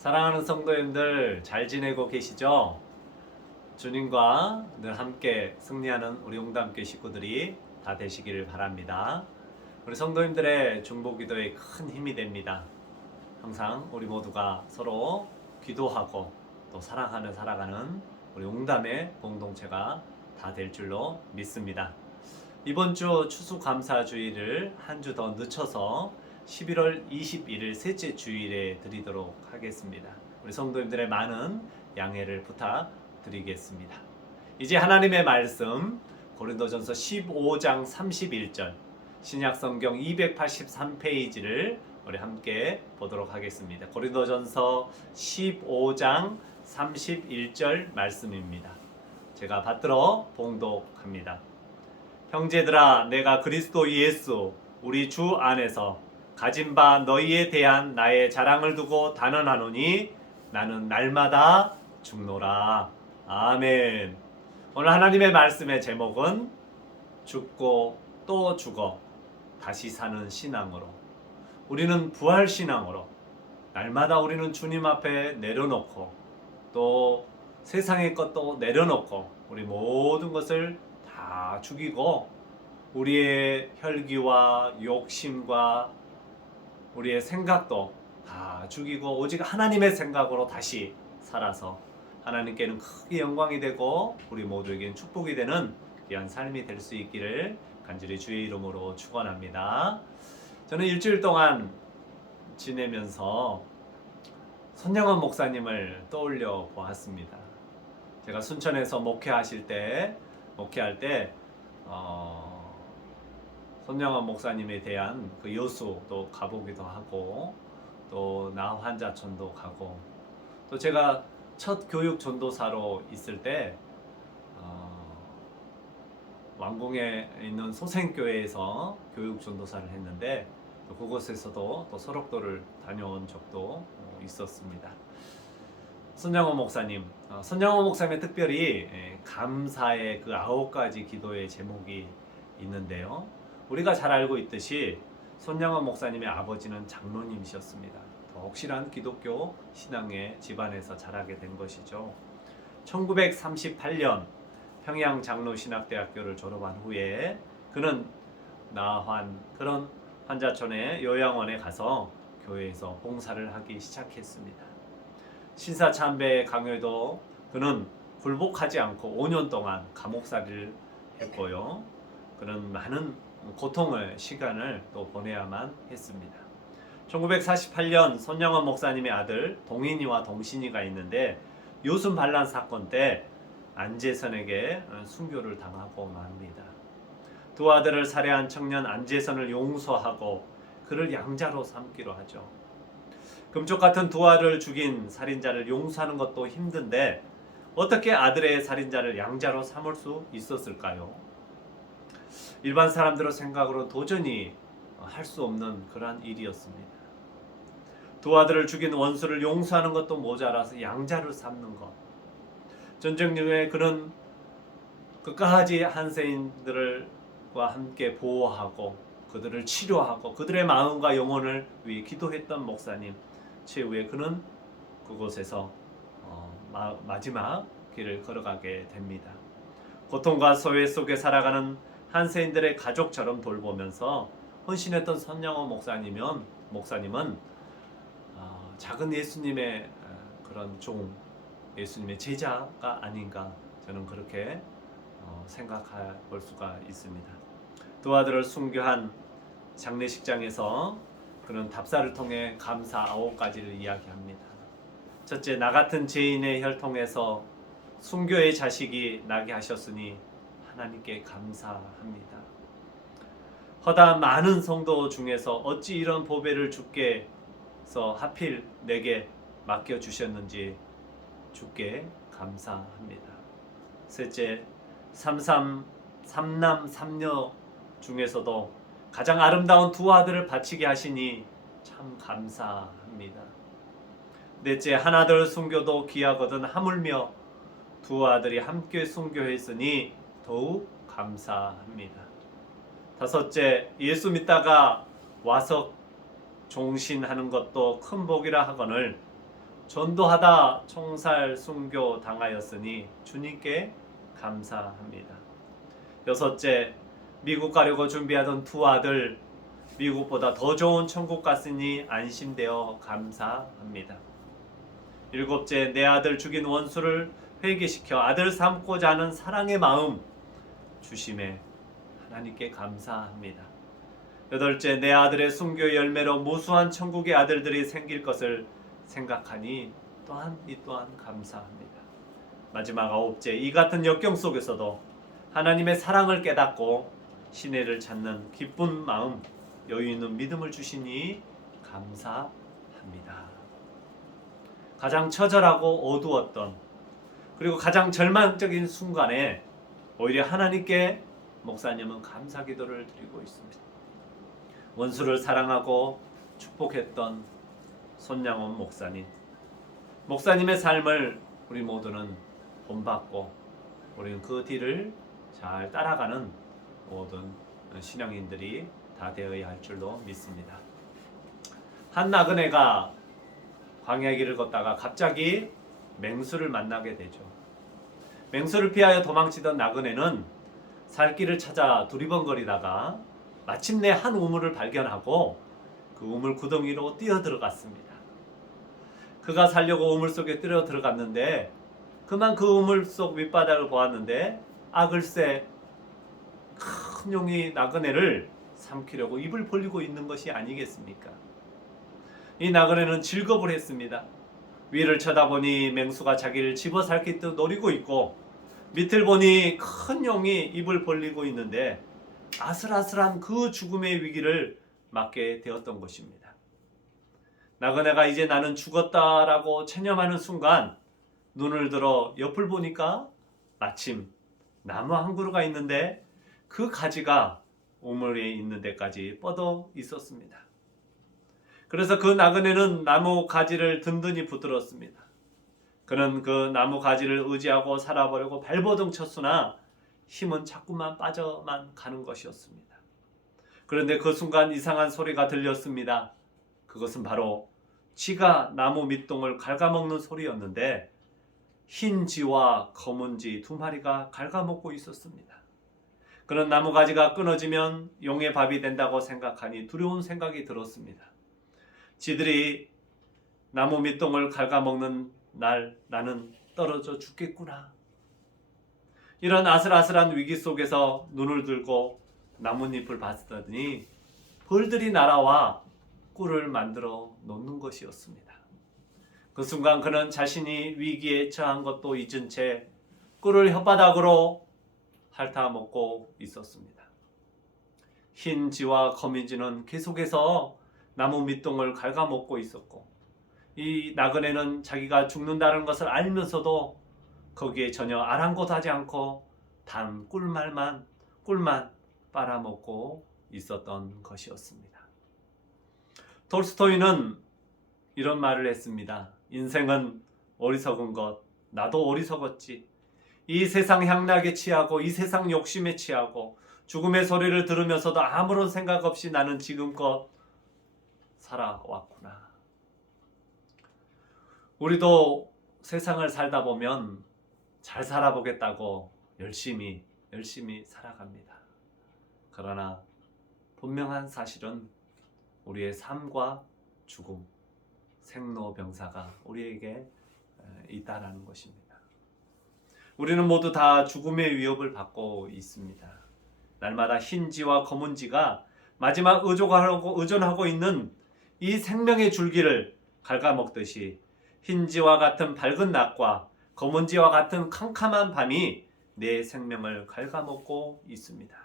사랑하는 성도님들 잘 지내고 계시죠? 주님과 늘 함께 승리하는 우리 용담교회 식구들이 다 되시기를 바랍니다. 우리 성도님들의 중보기도에 큰 힘이 됩니다. 항상 우리 모두가 서로 기도하고 또 사랑하며 살아가는 우리 용담의 공동체가 다 될 줄로 믿습니다. 이번 주 추수감사주일을 한 주 더 늦춰서 11월 21일 셋째 주일에 드리도록 하겠습니다. 우리 성도님들의 많은 양해를 부탁드리겠습니다. 이제 하나님의 말씀 고린도전서 15장 31절 신약성경 283페이지를 우리 함께 보도록 하겠습니다. 고린도전서 15장 31절 말씀입니다. 제가 받들어 봉독합니다. 형제들아, 내가 그리스도 예수 우리 주 안에서 가진 바 너희에 대한 나의 자랑을 두고 단언하노니 나는 날마다 죽노라. 아멘. 오늘 하나님의 말씀의 제목은 죽고 또 죽어 다시 사는 신앙으로, 우리는 부활 신앙으로 날마다 우리는 주님 앞에 내려놓고 또 세상의 것도 내려놓고 우리 모든 것을 다 죽이고 우리의 혈기와 욕심과 우리의 생각도 다 죽이고 오직 하나님의 생각으로 다시 살아서 하나님께는 크게 영광이 되고 우리 모두에게는 축복이 되는 귀한 삶이 될 수 있기를 간절히 주의 이름으로 축원합니다. 저는 일주일 동안 지내면서 손영원 목사님을 떠올려 보았습니다. 제가 순천에서 목회할 때 손영원 목사님에 대한 그 여수도 가보기도 하고 또 나 환자촌도 가고 또 제가 첫 교육 전도사로 있을 때 왕궁에 있는 소생교회에서 교육 전도사를 했는데 또 그곳에서도 또 설옥도를 다녀온 적도 있었습니다. 손영원 목사님, 손영원 목사님의 특별히 감사의 그 9가지 기도의 제목이 있는데요. 우리가 잘 알고 있듯이 손영원 목사님의 아버지는 장로님이셨습니다. 더 확실한 기독교 신앙의 집안에서 자라게 된 것이죠. 1938년 평양 장로신학대학교를 졸업한 후에 그는 나환 그런 환자촌의 요양원에 가서 교회에서 봉사를 하기 시작했습니다. 신사참배 강요에도 그는 굴복하지 않고 5년 동안 감옥살이를 했고요. 그는 많은 고통의 시간을 또 보내야만 했습니다. 1948년 손영원 목사님의 아들 동인이와 동신이가 있는데 요순 반란 사건 때 안재선에게 순교를 당하고 맙니다. 두 아들을 살해한 청년 안재선을 용서하고 그를 양자로 삼기로 하죠. 금쪽 같은 두 아들을 죽인 살인자를 용서하는 것도 힘든데 어떻게 아들의 살인자를 양자로 삼을 수 있었을까요? 일반 사람들의 생각으로 도저히 할 수 없는 그러한 일이었습니다. 두 아들을 죽인 원수를 용서하는 것도 모자라서 양자를 삼는 것. 전쟁 중에 그는 끝까지 한세인들과 함께 보호하고 그들을 치료하고 그들의 마음과 영혼을 위해 기도했던 목사님. 최후에 그는 그곳에서 마지막 길을 걸어가게 됩니다. 고통과 소외 속에 살아가는 한세인들의 가족처럼 돌보면서 헌신했던 손영원 목사님은 작은 예수님의 그런 종, 예수님의 제자가 아닌가 저는 그렇게 생각해 볼 수가 있습니다. 두 아들을 순교한 장례식장에서 그는 답사를 통해 감사 9가지를 이야기합니다. 첫째, 나 같은 죄인의 혈통에서 순교의 자식이 나게 하셨으니 하나님께 감사합니다. 허다한 많은 성도 중에서 어찌 이런 보배를 주께서 하필 내게 맡겨주셨는지 주께 감사합니다. 셋째, 삼남 삼녀 중에서도 가장 아름다운 두 아들을 바치게 하시니 참 감사합니다. 넷째, 하나둘 순교도 귀하거든 하물며 두 아들이 함께 순교했으니 더욱 감사합니다. 다섯째, 예수 믿다가 와서 종신하는 것도 큰 복이라 하거늘 전도하다 총살 순교 당하였으니 주님께 감사합니다. 여섯째, 미국 가려고 준비하던 두 아들, 미국보다 더 좋은 천국 갔으니 안심되어 감사합니다. 일곱째, 내 아들 죽인 원수를 회개시켜 아들 삼고자 하는 사랑의 마음 주심에 하나님께 감사합니다. 여덟째, 내 아들의 순교 열매로 무수한 천국의 아들들이 생길 것을 생각하니 이 또한 감사합니다. 마지막 아홉째, 이 같은 역경 속에서도 하나님의 사랑을 깨닫고 시내를 찾는 기쁜 마음, 여유 있는 믿음을 주시니 감사합니다. 가장 처절하고 어두웠던, 그리고 가장 절망적인 순간에 오히려 하나님께 목사님은 감사 기도를 드리고 있습니다. 원수를 사랑하고 축복했던 손양원 목사님의 삶을 우리 모두는 본받고 우리는 그 뒤를 잘 따라가는 모든 신앙인들이 다 되어야 할 줄로 믿습니다. 한 나그네가 광야 길을 걷다가 갑자기 맹수를 만나게 되죠. 맹수를 피하여 도망치던 나그네는 살 길을 찾아 두리번거리다가 마침내 한 우물을 발견하고 그 우물 구덩이로 뛰어들어갔습니다. 그가 살려고 우물 속에 뛰어 들어갔는데 그만 그 우물 속 밑바닥을 보았는데 글쎄 큰 용이 나그네를 삼키려고 입을 벌리고 있는 것이 아니겠습니까? 이 나그네는 질겁을 했습니다. 위를 쳐다보니 맹수가 자기를 집어삼키듯 노리고 있고 밑을 보니 큰 용이 입을 벌리고 있는데 아슬아슬한 그 죽음의 위기를 맞게 되었던 것입니다. 나그네가 이제 나는 죽었다라고 체념하는 순간 눈을 들어 옆을 보니까 마침 나무 한 그루가 있는데 그 가지가 우물에 있는 데까지 뻗어 있었습니다. 그래서 그 나그네는 나무 가지를 든든히 붙들었습니다. 그는 그 나무 가지를 의지하고 살아보려고 발버둥 쳤으나 힘은 자꾸만 빠져만 가는 것이었습니다. 그런데 그 순간 이상한 소리가 들렸습니다. 그것은 바로 쥐가 나무 밑동을 갉아먹는 소리였는데 흰 쥐와 검은 쥐 두 마리가 갉아먹고 있었습니다. 그는 나무 가지가 끊어지면 용의 밥이 된다고 생각하니 두려운 생각이 들었습니다. 쥐들이 나무 밑동을 갉아먹는 날 나는 떨어져 죽겠구나. 이런 아슬아슬한 위기 속에서 눈을 들고 나뭇잎을 봤더니 벌들이 날아와 꿀을 만들어 놓는 것이었습니다. 그 순간 그는 자신이 위기에 처한 것도 잊은 채 꿀을 혓바닥으로 핥아먹고 있었습니다. 흰 쥐와 거민 쥐는 계속해서 나무 밑동을 갉아먹고 있었고 이 나그네는 자기가 죽는다는 것을 알면서도 거기에 전혀 아랑곳하지 않고 단 꿀만 빨아먹고 있었던 것이었습니다. 톨스토이는 이런 말을 했습니다. 인생은 어리석은 것, 나도 어리석었지. 이 세상 향락에 취하고 이 세상 욕심에 취하고 죽음의 소리를 들으면서도 아무런 생각 없이 나는 지금껏 살아왔구나. 우리도 세상을 살다 보면 잘 살아보겠다고 열심히 살아갑니다. 그러나 분명한 사실은 우리의 삶과 죽음, 생로병사가 우리에게 있다라는 것입니다. 우리는 모두 다 죽음의 위협을 받고 있습니다. 날마다 흰지와 검은지가 마지막 의존하고 있는 이 생명의 줄기를 갉아먹듯이 흰지와 같은 밝은 낮과 검은지와 같은 캄캄한 밤이 내 생명을 갉아먹고 있습니다.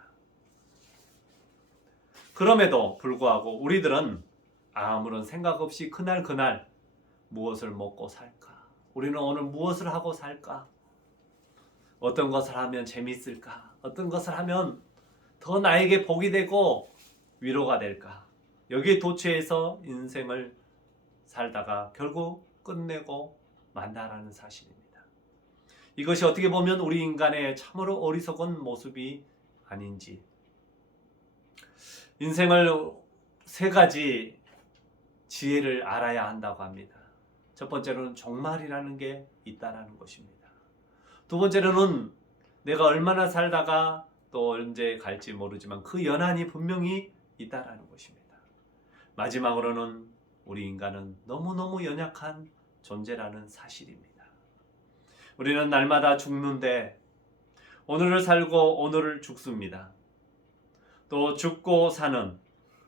그럼에도 불구하고 우리들은 아무런 생각 없이 그날 무엇을 먹고 살까? 우리는 오늘 무엇을 하고 살까? 어떤 것을 하면 재미있을까? 어떤 것을 하면 더 나에게 복이 되고 위로가 될까? 여기에 도취해서 인생을 살다가 결국 끝내고 만다라는 사실입니다. 이것이 어떻게 보면 우리 인간의 참으로 어리석은 모습이 아닌지. 인생을 세 가지 지혜를 알아야 한다고 합니다. 첫 번째로는 종말이라는 게 있다라는 것입니다. 두 번째로는 내가 얼마나 살다가 또 언제 갈지 모르지만 그 연한이 분명히 있다라는 것입니다. 마지막으로는 우리 인간은 너무너무 연약한 존재라는 사실입니다. 우리는 날마다 죽는데 오늘을 살고 오늘을 죽습니다. 또 죽고 사는,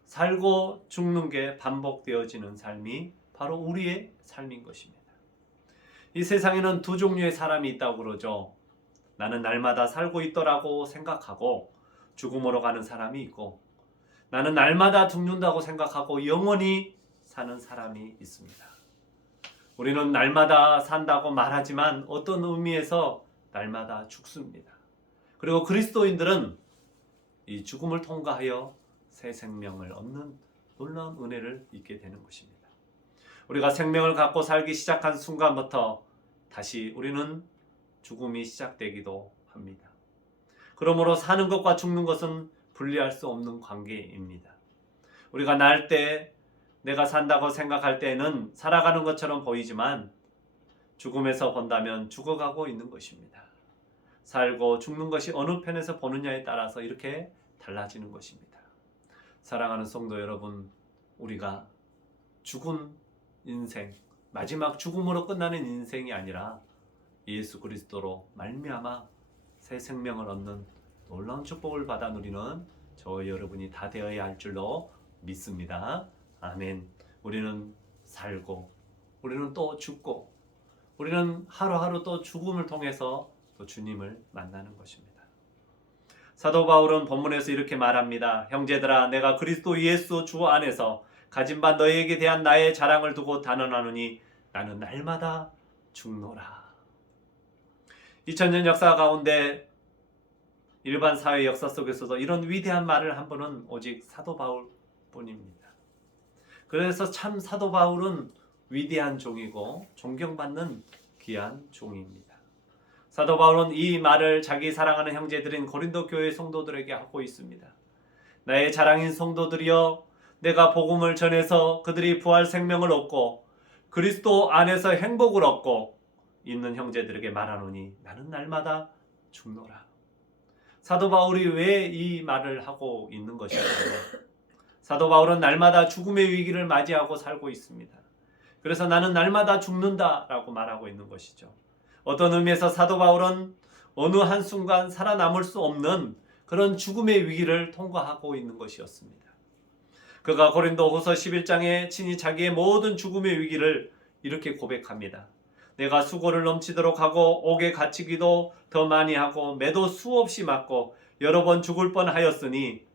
살고 죽는 게 반복되어지는 삶이 바로 우리의 삶인 것입니다. 이 세상에는 두 종류의 사람이 있다고 그러죠. 나는 날마다 살고 있더라고 생각하고 죽음으로 가는 사람이 있고, 나는 날마다 죽는다고 생각하고 영원히 사는 사람이 있습니다. 우리는 날마다 산다고 말하지만 어떤 의미에서 날마다 죽습니다. 그리고 그리스도인들은 이 죽음을 통과하여 새 생명을 얻는 놀라운 은혜를 잊게 되는 것입니다. 우리가 생명을 갖고 살기 시작한 순간부터 다시 우리는 죽음이 시작되기도 합니다. 그러므로 사는 것과 죽는 것은 분리할 수 없는 관계입니다. 우리가 날 때 내가 산다고 생각할 때는 살아가는 것처럼 보이지만 죽음에서 본다면 죽어가고 있는 것입니다. 살고 죽는 것이 어느 편에서 보느냐에 따라서 이렇게 달라지는 것입니다. 사랑하는 성도 여러분, 우리가 죽은 인생, 마지막 죽음으로 끝나는 인생이 아니라 예수 그리스도로 말미암아 새 생명을 얻는 놀라운 축복을 받아 누리는 저와 여러분이 다 되어야 할 줄로 믿습니다. 아멘. 우리는 살고 우리는 또 죽고 우리는 하루하루 또 죽음을 통해서 또 주님을 만나는 것입니다. 사도 바울은 본문에서 이렇게 말합니다. 형제들아, 내가 그리스도 예수 주 안에서 가진 바 너희에게 대한 나의 자랑을 두고 단언하노니 나는 날마다 죽노라. 2000년 역사 가운데 일반 사회 역사 속에서도 이런 위대한 말을 한 분은 오직 사도 바울 뿐입니다. 그래서 참 사도 바울은 위대한 종이고 존경받는 귀한 종입니다. 사도 바울은 이 말을 자기 사랑하는 형제들인 고린도 교회 성도들에게 하고 있습니다. 나의 자랑인 성도들이여, 내가 복음을 전해서 그들이 부활 생명을 얻고 그리스도 안에서 행복을 얻고 있는 형제들에게 말하노니 나는 날마다 죽노라. 사도 바울이 왜 이 말을 하고 있는 것일까요? 사도 바울은 날마다 죽음의 위기를 맞이하고 살고 있습니다. 그래서 나는 날마다 죽는다라고 말하고 있는 것이죠. 어떤 의미에서 사도 바울은 어느 한순간 살아남을 수 없는 그런 죽음의 위기를 통과하고 있는 것이었습니다. 그가 고린도후서 11장에 친히 자기의 모든 죽음의 위기를 이렇게 고백합니다. 내가 수고를 넘치도록 하고 옥에 갇히기도 더 많이 하고 매도 수없이 맞고 여러 번 죽을 뻔하였으니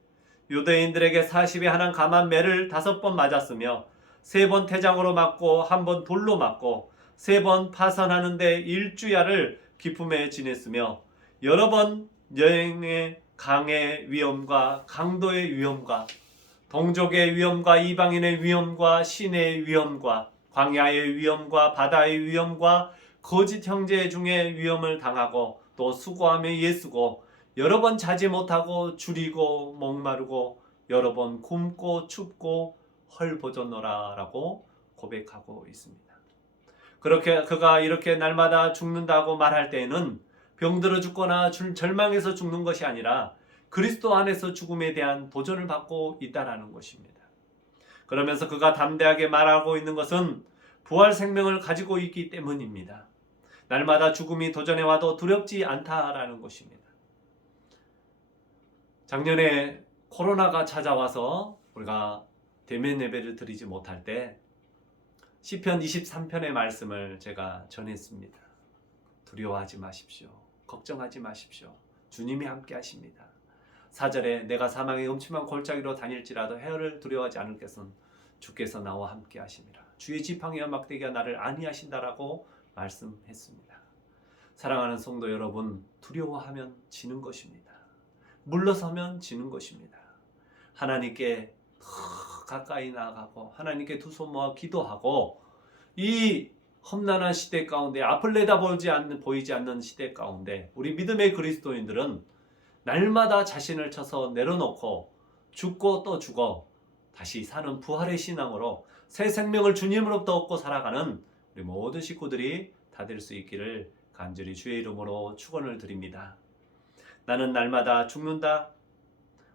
유대인들에게 40에 하나 감한 매를 5번 맞았으며 3번 태장으로 맞고 1번 돌로 맞고 3번 파선하는데 일주야를 기품에 지냈으며 여러 번 여행의 강의 위험과 강도의 위험과 동족의 위험과 이방인의 위험과 시내의 위험과 광야의 위험과 바다의 위험과 거짓 형제 중에 위험을 당하고 또 수고하며 예수고 여러 번 자지 못하고 줄이고 목마르고 여러 번 굶고 춥고 헐벗었노라 라고 고백하고 있습니다. 그렇게 그가 이렇게 날마다 죽는다고 말할 때에는 병들어 죽거나 절망해서 죽는 것이 아니라 그리스도 안에서 죽음에 대한 도전을 받고 있다라는 것입니다. 그러면서 그가 담대하게 말하고 있는 것은 부활 생명을 가지고 있기 때문입니다. 날마다 죽음이 도전해 와도 두렵지 않다라는 것입니다. 작년에 코로나가 찾아와서 우리가 대면 예배를 드리지 못할 때 시편 23편의 말씀을 제가 전했습니다. 두려워하지 마십시오. 걱정하지 마십시오. 주님이 함께 하십니다. 4절에 내가 사망의 음침한 골짜기로 다닐지라도 헤어를 두려워하지 않을 것은 주께서 나와 함께 하심이라. 주의 지팡이와 막대기가 나를 안위하신다라고 말씀했습니다. 사랑하는 성도 여러분, 두려워하면 지는 것입니다. 물러서면 지는 것입니다. 하나님께 더 가까이 나아가고 하나님께 두 손 모아 기도하고 이 험난한 시대 가운데 앞을 보이지 않는 시대 가운데 우리 믿음의 그리스도인들은 날마다 자신을 쳐서 내려놓고 죽고 또 죽어 다시 사는 부활의 신앙으로 새 생명을 주님으로부터 얻고 살아가는 우리 모든 식구들이 다 될 수 있기를 간절히 주의 이름으로 축원을 드립니다. 나는 날마다 죽는다.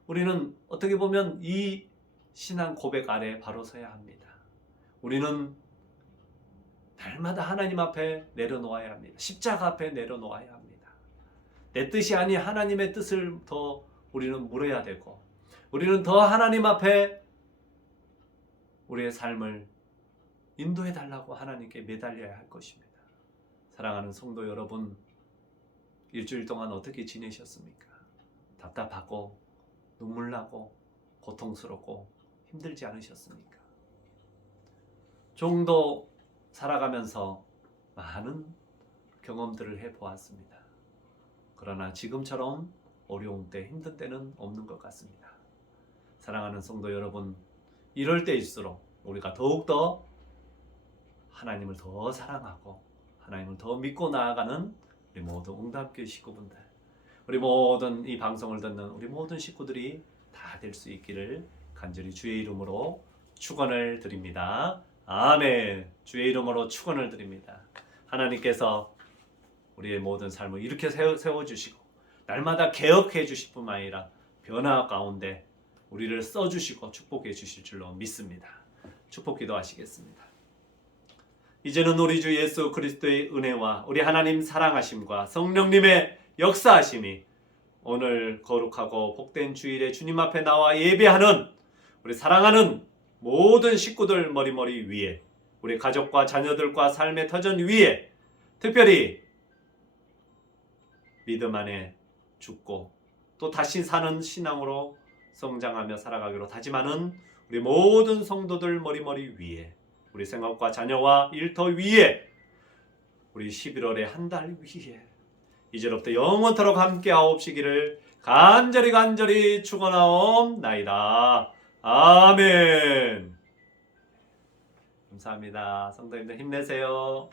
우리는 어떻게 보면 이 신앙 고백 아래 바로 서야 합니다. 우리는 날마다 하나님 앞에 내려놓아야 합니다. 십자가 앞에 내려놓아야 합니다. 내 뜻이 아닌 하나님의 뜻을 더 우리는 물어야 되고, 우리는 더 하나님 앞에 우리의 삶을 인도해 달라고 하나님께 매달려야 할 것입니다. 사랑하는 성도 여러분, 일주일 동안 어떻게 지내셨습니까? 답답하고 눈물 나고 고통스럽고 힘들지 않으셨습니까? 종도 살아가면서 많은 경험들을 해보았습니다. 그러나 지금처럼 어려운 때, 힘든 때는 없는 것 같습니다. 사랑하는 성도 여러분, 이럴 때일수록 우리가 더욱더 하나님을 더 사랑하고 하나님을 더 믿고 나아가는 우리 모든 응답교회 식구분들, 우리 모든 이 방송을 듣는 우리 모든 식구들이 다 될 수 있기를 간절히 주의 이름으로 축원을 드립니다. 아멘. 주의 이름으로 축원을 드립니다. 하나님께서 우리의 모든 삶을 이렇게 세워주시고 날마다 개혁해 주실 뿐만 아니라 변화 가운데 우리를 써주시고 축복해 주실 줄로 믿습니다. 축복 기도하시겠습니다. 이제는 우리 주 예수 그리스도의 은혜와 우리 하나님 사랑하심과 성령님의 역사하심이 오늘 거룩하고 복된 주일에 주님 앞에 나와 예배하는 우리 사랑하는 모든 식구들 머리머리 위에, 우리 가족과 자녀들과 삶의 터전 위에, 특별히 믿음 안에 죽고 또 다시 사는 신앙으로 성장하며 살아가기로 다짐하는 우리 모든 성도들 머리머리 위에, 우리 생업과 자녀와 일터 위에, 우리 11월의 한 달 위에 이제로부터 영원토록 함께 하옵시기를 간절히 축원하옵나이다. 아멘. 감사합니다. 성도님들 힘내세요.